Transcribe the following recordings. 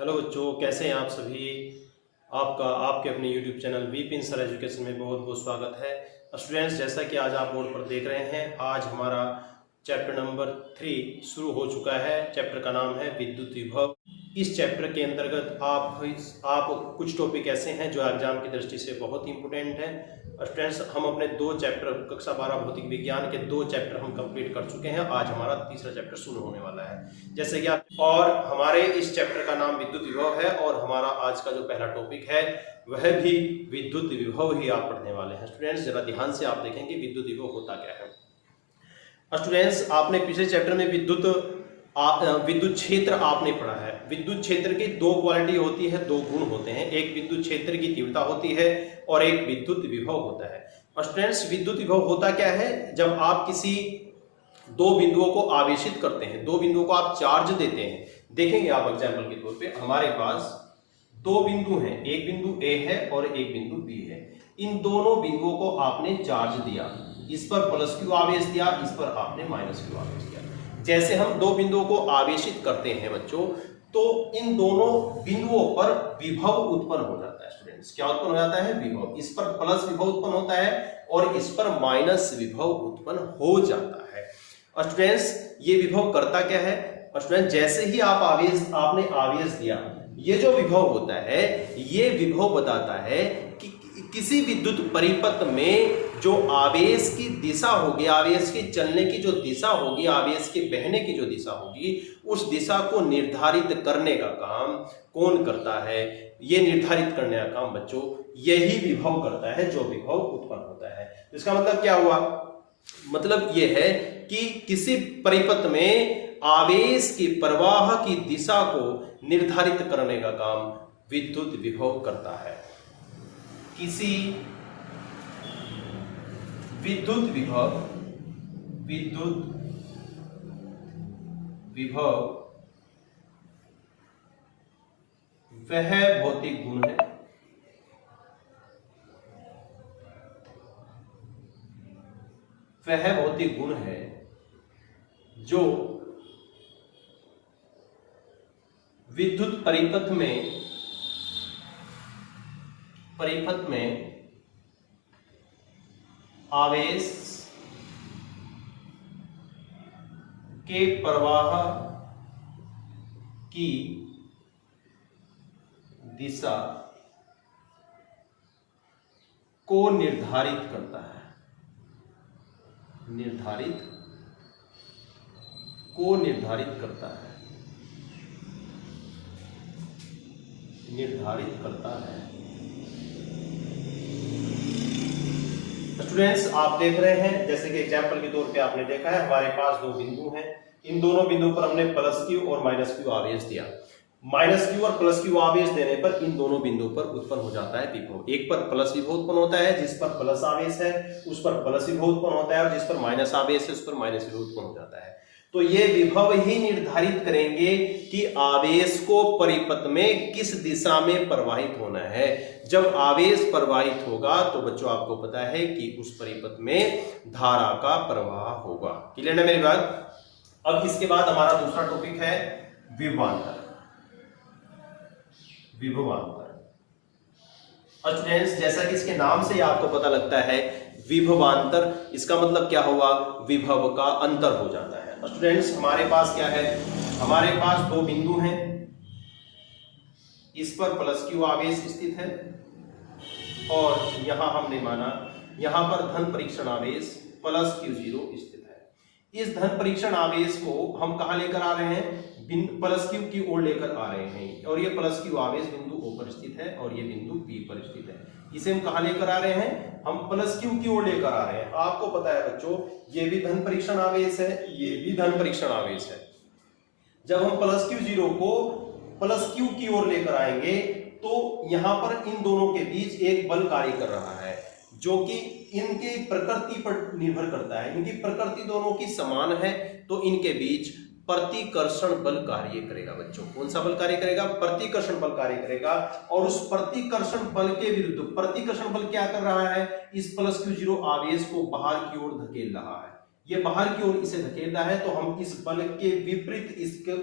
Hello बच्चों, कैसे हैं आप सभी। आपका आपके अपने YouTube channel Vipin sir education में बहुत बहुत स्वागत है। स्टूडेंट्स, जैसा कि आज आप बोर्ड पर देख रहे हैं, आज हमारा चैप्टर नंबर 3 शुरू हो चुका है। चैप्टर का नाम है विद्युत विभव। इस चैप्टर के अंतर्गत आप कुछ टॉपिक ऐसे हैं जो एग्जाम की दृष्टि से बहुत इंपॉर्टेंट है। स्टूडेंट्स, हम अपने 2 चैप्टर कक्षा 12 भौतिक विज्ञान के 2 चैप्टर हम कंप्लीट कर चुके हैं। आज हमारा तीसरा चैप्टर शुरू होने वाला है, जैसे कि आप, और हमारे इस चैप्टर का नाम विद्युत विभव है और हमारा आज का जो पहला टॉपिक है वह भी विद्युत विभव ही आप पढ़ने वाले हैं। स्टूडेंट्स, जरा ध्यान से आप देखेंगे विद्युत विभव होता क्या है। स्टूडेंट्स, आपने पिछले चैप्टर में विद्युत क्षेत्र आपने पढ़ा है। विद्युत क्षेत्र की 2 क्वालिटी होती है, 2 गुण होते हैं। एक विद्युत क्षेत्र की तीव्रता होती है और एक विद्युत विभव होता है। स्टूडेंट्स, विद्युत विभव होता क्या है? जब आप किसी 2 बिंदुओं को आवेशित करते हैं, 2 बिंदुओं को आप चार्ज देते हैं। देखेंगे आप एग्जाम्पल के तौर पे, हमारे पास 2 बिंदु हैं, एक बिंदु ए है और एक बिंदु बी है। इन दोनों बिंदुओं को आपने चार्ज दिया, इस पर प्लस क्यू आवेश दिया, इस पर आपने माइनस क्यू आवेश दिया। जैसे हम 2 बिंदुओं को आवेशित करते हैं बच्चों, तो इन दोनों बिंदुओं पर विभव उत्पन्न हो जाता है। स्टूडेंट्स, क्या उत्पन्न हो जाता है? विभव। इस पर प्लस विभव उत्पन्न होता है और इस पर माइनस विभव उत्पन्न हो जाता है। स्टूडेंट्स, ये विभव करता क्या है? स्टूडेंट, जैसे ही आपने आवेश दिया, ये जो विभव होता है, ये विभव बताता है कि किसी विद्युत परिपथ में जो आवेश की दिशा होगी, आवेश के चलने की जो दिशा होगी, आवेश के बहने की जो दिशा होगी, उस दिशा को निर्धारित करने का काम कौन करता है? ये निर्धारित करने का काम बच्चों यही विभव करता है, जो विभव उत्पन्न होता है। इसका मतलब क्या हुआ? मतलब ये है कि किसी परिपथ में आवेश के प्रवाह की दिशा को निर्धारित करने का काम विद्युत विभव करता है। किसी विद्युत विभव वह भौतिक गुण है जो विद्युत परिपथ में आवेश के प्रवाह की दिशा को निर्धारित करता है। निर्धारित करता है। स्टूडेंट्स, आप देख रहे हैं, जैसे कि एग्जाम्पल के तौर पे आपने देखा है, हमारे पास 2 बिंदु हैं। इन दोनों बिंदुओं पर हमने प्लस क्यू और माइनस क्यू आवेश दिया। माइनस क्यू और प्लस क्यू आवेश देने पर इन दोनों बिंदुओं पर उत्पन्न हो जाता है विभव। एक पर प्लस विभव उत्पन्न होता है, जिस पर प्लस आवेश है उस पर प्लस विभव उत्पन्न होता है, और जिस पर माइनस आवेश है उस पर माइनस विभव उत्पन्न हो जाता है। तो ये विभव ही निर्धारित करेंगे कि आवेश को परिपथ में किस दिशा में प्रवाहित होना है। जब आवेश प्रवाहित होगा तो बच्चों आपको पता है कि उस परिपथ में धारा का प्रवाह होगा। क्लियर है मेरी बात? अब इसके बाद हमारा दूसरा टॉपिक है विभवांतर। स्टूडेंट्स, जैसा कि इसके नाम से आपको पता लगता है विभवांतर, इसका मतलब क्या हुआ? विभव का अंतर हो जाता है। स्टूडेंट्स, हमारे पास क्या है? हमारे पास 2 बिंदु हैं, इस पर प्लस क्यू आवेश स्थित है और यहां हमने माना यहां पर धन परीक्षण आवेश प्लस Q0 स्थित है। इस धन परीक्षण आवेश को हम कहां लेकर आ रहे हैं? प्लस क्यू की ओर लेकर आ रहे हैं, और ये प्लस क्यू आवेश बिंदु O पर स्थित है और ये बिंदु P पर स्थित है। इसे हम कहां लेकर आ रहे हैं? हम प्लस क्यू की ओर लेकर आ रहे हैं। आपको पता है बच्चों, ये भी धन परीक्षण आवेश है, ये भी धन परीक्षण आवेश है। जब हम प्लस Q0 को प्लस क्यू की ओर लेकर आएंगे तो यहां पर इन दोनों के बीच एक बल कार्य कर रहा है, जो कि इनके प्रकृति पर निर्भर करता है। इनकी प्रकृति दोनों की समान है, तो इनके बीच प्रतिकर्षण बल कार्य करेगा। बच्चों, कौन सा बल कार्य करेगा? प्रतिकर्षण बल कार्य करेगा। और उस प्रतिकर्षण बल के विरुद्ध प्रतिकर्षण बल क्या कर रहा है? इस प्लस Q0 आवेश को बाहर की ओर धकेल रहा है। ये बाहर की ओर इसे धकेलता है, तो हम इस बल के विपरीत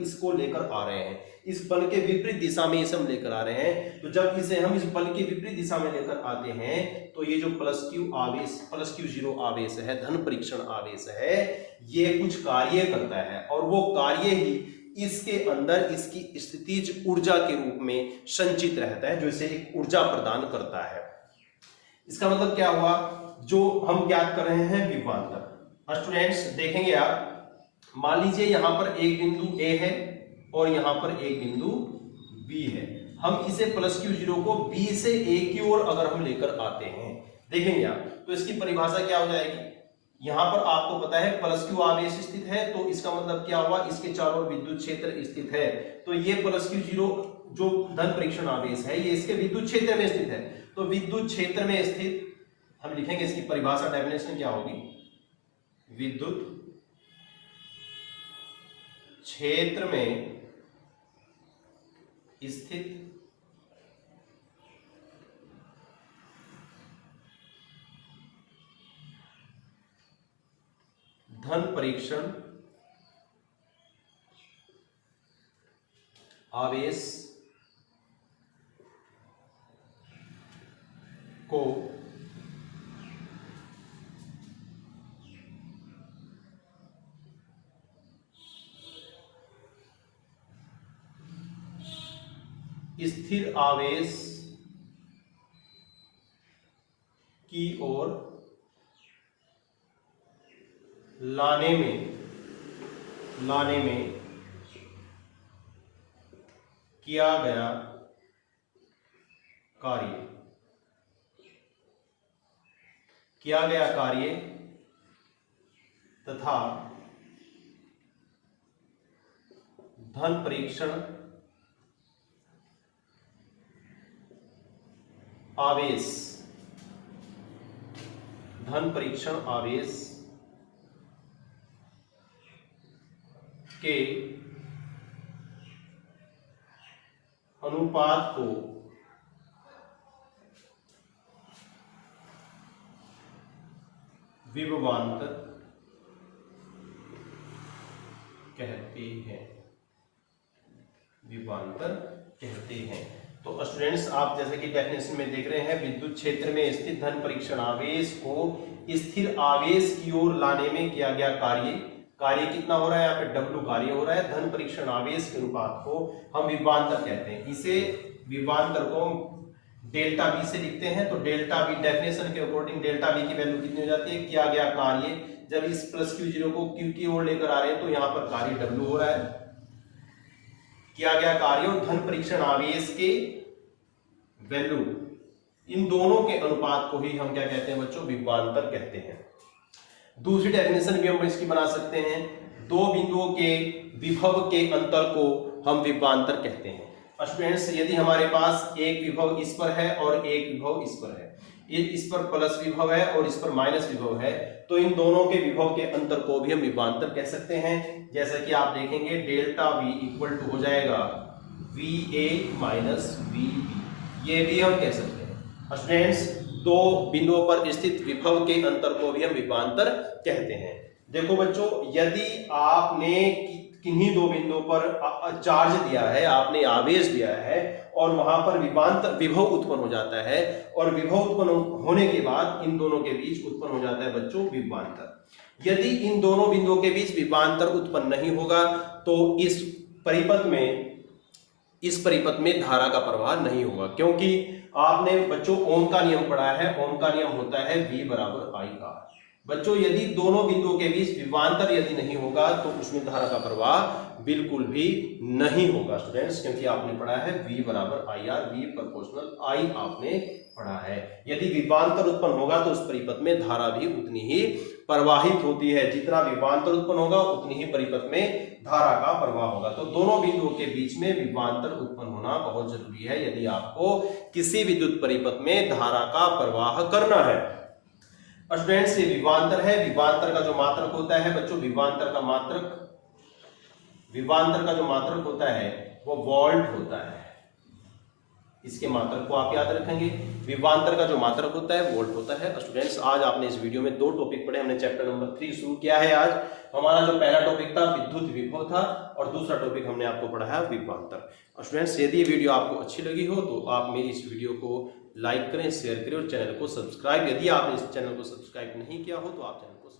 इसको लेकर आ रहे हैं, इस बल के विपरीत दिशा में इसे हम लेकर आ रहे हैं। तो जब इसे हम इस बल के विपरीत दिशा में लेकर आते हैं तो ये जो प्लस क्यू जीरो आवेश है, धन परीक्षण आवेश है, ये कुछ कार्य करता है और वो कार्य ही इसके अंदर इसकी स्थितिज ऊर्जा के रूप में संचित रहता है, जो इसे एक ऊर्जा प्रदान करता है। इसका मतलब क्या हुआ, जो हम ज्ञात कर रहे हैं विभवांतर। स्टूडेंट्स देखेंगे आप, मान लीजिए यहां पर एक बिंदु A है और यहां पर एक बिंदु B है। हम इसे प्लस क्यू जीरो को B से A की ओर अगर हम लेकर आते हैं, देखेंगे आप, तो इसकी परिभाषा क्या हो जाएगी। यहां पर आपको पता है प्लस क्यू आवेश स्थित है, तो इसका मतलब क्या हुआ, इसके चारों ओर विद्युत क्षेत्र स्थित है। तो ये प्लस क्यू जीरो जो धन परीक्षण आवेश है, ये इसके विद्युत क्षेत्र में स्थित है। तो विद्युत क्षेत्र में स्थित, हम लिखेंगे इसकी परिभाषा, डेफिनेशन क्या होगी, विद्युत क्षेत्र में स्थित धन परीक्षण आवेश को स्थिर आवेश की ओर लाने में किया गया कार्य तथा धन परीक्षण आवेश के अनुपात को विभवांतर कहते हैं। तो स्टूडेंट्स आप जैसे कि डेफिनेशन में देख रहे हैं, विद्युत क्षेत्र में स्थित धन परीक्षण आवेश को स्थिर आवेश की ओर लाने में किया गया कार्य कितना हो रहा है, यहाँ पे W कार्य हो रहा है। धन परीक्षण आवेश के अनुपात को हम विभवांतर कहते हैं। इसे विभवांतर को डेल्टा V से लिखते हैं। तो डेल्टा V डेफिनेशन के अकॉर्डिंग डेल्टा V की वैल्यू कितनी हो जाती है, किया गया कार्य, जब इस प्लस क्यू जीरो को Q की ओर लेकर आ रहे हैं तो यहाँ पर कार्य W हो रहा है, किया गया कार्य और धन परीक्षण आवेश के वैल्यू, इन दोनों के अनुपात को ही हम क्या कहते हैं बच्चों, विभवांतर कहते हैं। दूसरी डेफिनेशन भी हम इसकी बना सकते हैं, दो बिंदुओं के विभव के अंतर को हम विभवांतर कहते हैं। स्टूडेंट्स यदि हमारे पास एक विभव इस पर है और एक विभव इस पर है, इस पर प्लस विभव है और इस पर माइनस विभव है, तो इन दोनों के विभव के अंतर को भी हम विभवांतर कह सकते हैं। जैसा कि आप देखेंगे डेल्टा V इक्वल टू हो जाएगा VA माइनस VB, ये भी हम कह सकते हैं। स्टूडेंट्स दो बिंदुओं पर स्थित विभव के अंतर को भी हम विभवांतर कहते हैं। देखो बच्चों, यदि आपने किन्हीं दो बिंदुओं पर चार्ज दिया है, आपने आवेश दिया है और वहां पर विभव उत्पन्न हो जाता है और विभव उत्पन्न होने के बाद इन दोनों के बीच उत्पन्न हो जाता है बच्चों विभवांतर। यदि इन दोनों बिंदुओं के बीच विभवांतर उत्पन्न नहीं होगा तो इस परिपथ में धारा का प्रवाह नहीं होगा, क्योंकि आपने बच्चों ओम का नियम पढ़ा है। ओम का नियम होता है V बराबर I R। बच्चों यदि दोनों बिंदुओं के बीच विभवांतर यदि नहीं होगा तो उसमें धारा का प्रवाह बिल्कुल भी नहीं होगा स्टूडेंट्स, क्योंकि आपने पढ़ा है V बराबर I R, V proportional I आपने पढ़ा है। यदि विभवांतर उत्पन्न होगा तो उस परिपथ में धारा भी उतनी ही प्रवाहित होती है, जितना विभवांतर उत्पन्न होगा उतनी ही परिपथ में धारा का प्रवाह होगा। तो दोनों बिंदुओं के बीच में विभवांतर उत्पन्न होना बहुत जरूरी है यदि आपको किसी विद्युत परिपथ में धारा का प्रवाह करना है। स्टूडेंट्स ये विभवांतर है। विभवांतर का जो मात्रक होता है बच्चों, विभवांतर का जो मात्रक होता है वो वोल्ट होता है। इसके मात्रक को आप याद रखेंगे। विभवांतर का जो मात्रक होता है वोल्ट होता है। स्टूडेंट्स आज आपने इस वीडियो में 2 टॉपिक पढ़े, हमने चैप्टर नंबर 3 शुरू किया है। आज हमारा जो पहला टॉपिक था विद्युत विभव था और दूसरा टॉपिक हमने आपको पढ़ाया विभवांतर। स्टूडेंट्स यदि ये वीडियो आपको अच्छी लगी हो तो आप मेरी इस वीडियो को लाइक करें, शेयर करें और चैनल को सब्सक्राइब, यदि आपने इस चैनल को सब्सक्राइब नहीं किया हो तो आप चैनल को